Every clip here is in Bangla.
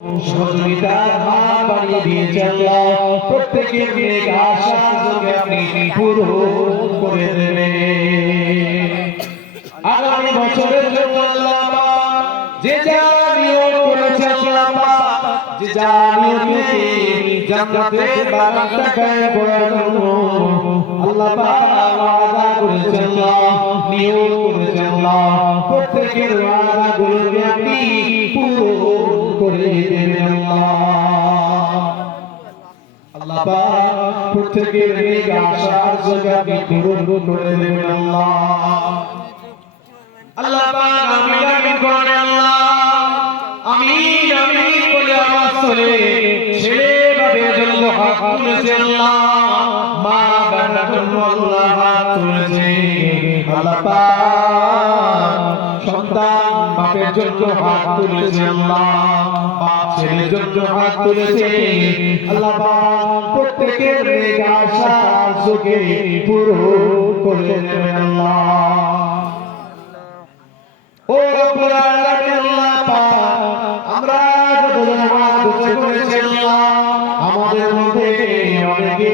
সহযোগিতার হাত বাড়িয়ে দিয়েছে আল্লাহ, প্রত্যেকের নেক আশা যোগে আপনি পূরণ করে দেবেন। আগামী বছরের জন্য আল্লাহ পাক যে যা নিয়ত করেছে আল্লাহ পাক, যে যা নিয়ত থেকে জান্নাতের বাগানটা কায়েম করার জন্য আল্লাহ পাক ওয়াদা করেছেন, আল্লাহ নিয়ত করেছেন, আল্লাহ প্রত্যেকের ওয়াদাগুলোকে আপনি পূরণ করে দেবেন আল্লাহ পাক, প্রত্যেকের নেক আশার যোগে আপনি পূরণ করে দেবেন আল্লাহ। আল্লাহ পাক আমিন আমিন করে আল্লাহ, আমিন আমিন বলে আওয়াজ তোলে ছেলে বাবের জন্য হাত তুলেছে আল্লাহ, মা বাবার জন্য আল্লাহ হাত তুলেছে আল্লাহ পাক, সন্তান বাপের জন্য হাত তুলেছে আল্লাহ, বাপ ছেলের জন্য হাত তুলেছে আল্লাহ পাক, প্রত্যেকের নেক আশা যোগে পূরণ করে দেবেন আল্লাহ। ও রব্বুল আলামিন আল্লাহ পাক, আমরা যত দোয়া করেছি আল্লাহ, আমাদের মধ্যে অনেকে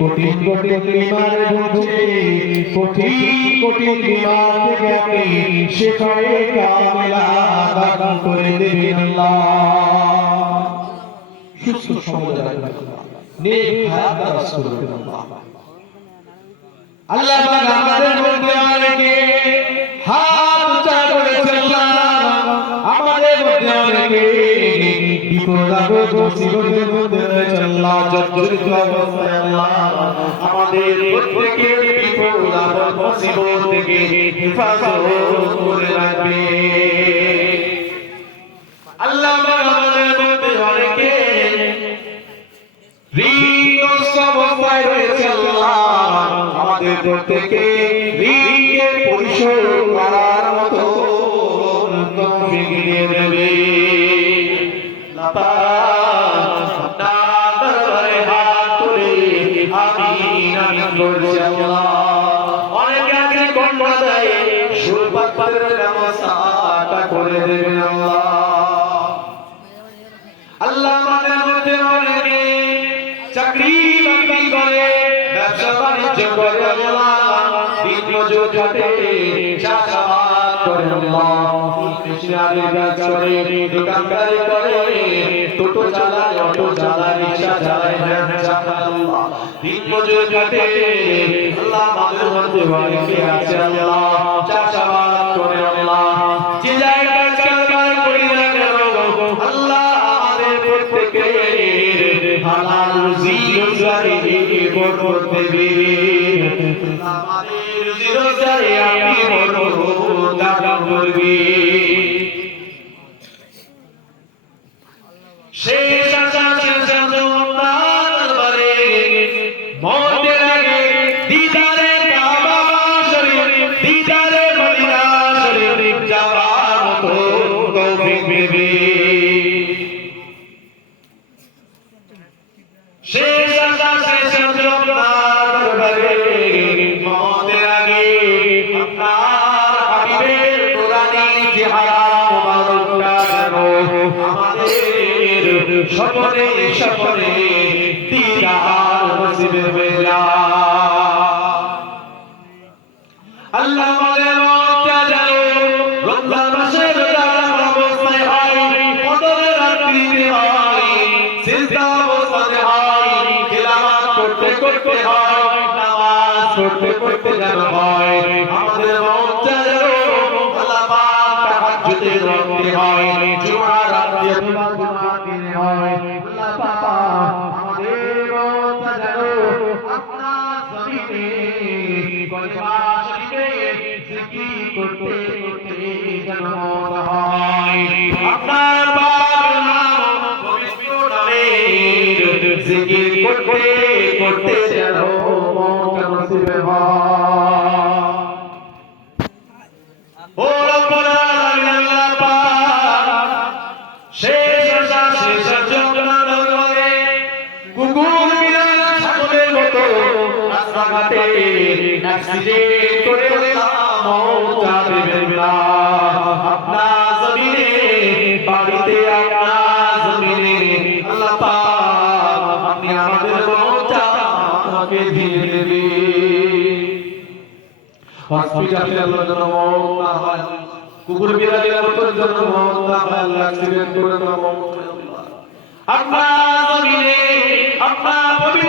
কঠিন কঠিন বিমারে ভুগছে, কঠিন বিমার থেকে আপনি শিফায়ে কামিলা দান করে দেবেন আল্লাহ, সুস্থ সবল রাখবেন, নেক হায়াত দারাজ করবেন আল্লাহ। আল্লাহ পাক আমাদের মধ্যে অনেকে হাত উঁচা করেছে আল্লাহ, আমাদের মধ্যে অনেকে বিপদ আপদ মুসিবতের মধ্যে রয়েছে আল্লাহ, জর্জরিত অবস্থায় আল্লাহ, আমাদের প্রত্যেকের বিপদ আপদ মুসিবত থেকে হেফাজত করে রাখবে আল্লাহ পাক। আমাদের মধ্যে অনেকে ঋণগ্রস্ত অবস্থায় রয়েছে আল্লাহ, আমাদের প্রত্যেকে ঋণের পরিশোধ করার মতো তৌফিক দিয়ে দেবে আল্লাহ পাক। আপনার দরবারে হাত তুলে আমিন আমিন বলছি আল্লাহ। অনেকে আছে কন্যা দেয়, সুপাত্রের ব্যবস্থাটা করে দেবেন আল্লাহ। আল্লাহ আমাদের মধ্যে অনেকে চাকরি বাকরি করে, ব্যবসা বাণিজ্য করে আল্লাহ, দিন মজুর খাটে, চাষাবাদ করে আল্লাহ, মিশনারি কাজ করে, দোকানদারি করে, টোটো চালায়, অটো চালায়, রিকশা চালায়, ভ্যান চালায় আল্লাহ, দিন মজুর খাটে আল্লাহ। আমাদের মধ্যে অনেকে আছে আল্লাহ চাষাবাদ করে আল্লাহ, যে জায়গায় কারবার করি না কেন আল্লাহ আমাদের প্রত্যেকের হালাল রুজি রোজগারে বরকত দেবে, আমাদের রুজি রোজগারে আপনি বরকত দান করবে। শেষ আশা শেষ আপনার দরবারে মওতের আগে দিদারে কাবা শরীফ, দিদারে মদিনা শরীফ যাওয়ার মতো তৌফিক দেবে। শেষ আশা শেষ আপনার দরবারে মওতের আগে আপনার হাবিবের নুরানি চেহারা মুবারকটা যেন আমাদের সকলে সকলে দিদার নসিব হয়ে যায় আল্লাহ। আমাদের মওতটা যেন রমজান মাসে রোজার অবস্থায় হয়, কদরের রাত্রিতে হয়, সিজদা অবস্থাতে হয়, তিলাওয়াত করতে করতে হয়, নামাজ পড়তে পড়তে যেন হয়। আমাদের মওতটা যেন আল্লাহ পাক তাহাজ্জুদের রাতে হয়, জুমার রাতে জুমার দিনে হয় আল্লাহ পাক। আমাদের মওতটা যেন আপনার জমিনে কলেমা শরীফে জিকির করতে করতে যেন মওত হয়, আপনার পাক নাম পবিত্র নামে জিকির করতে করতে যেন মওত নসিব হয়। ও রব্বুল আলামিন আল্লাহ পাক, শেষ আশা শেষ যন্ত্রণার করে কুকুর বিড়াল ছাগলের মতো রাস্তাঘাটে অ্যাক্সিডেন্ট করে মওত দেবেন না, আপনার জমিনে বাড়িতে আপনার মনকে ধীরে দেবে হসপিটালের জন্য মত না হয় কুকুর বিড়ালের মতো জন্য মত না হয় আল্লাহ অ্যাক্সিডেন্ট করে না মত আপনার জমিনে আপনার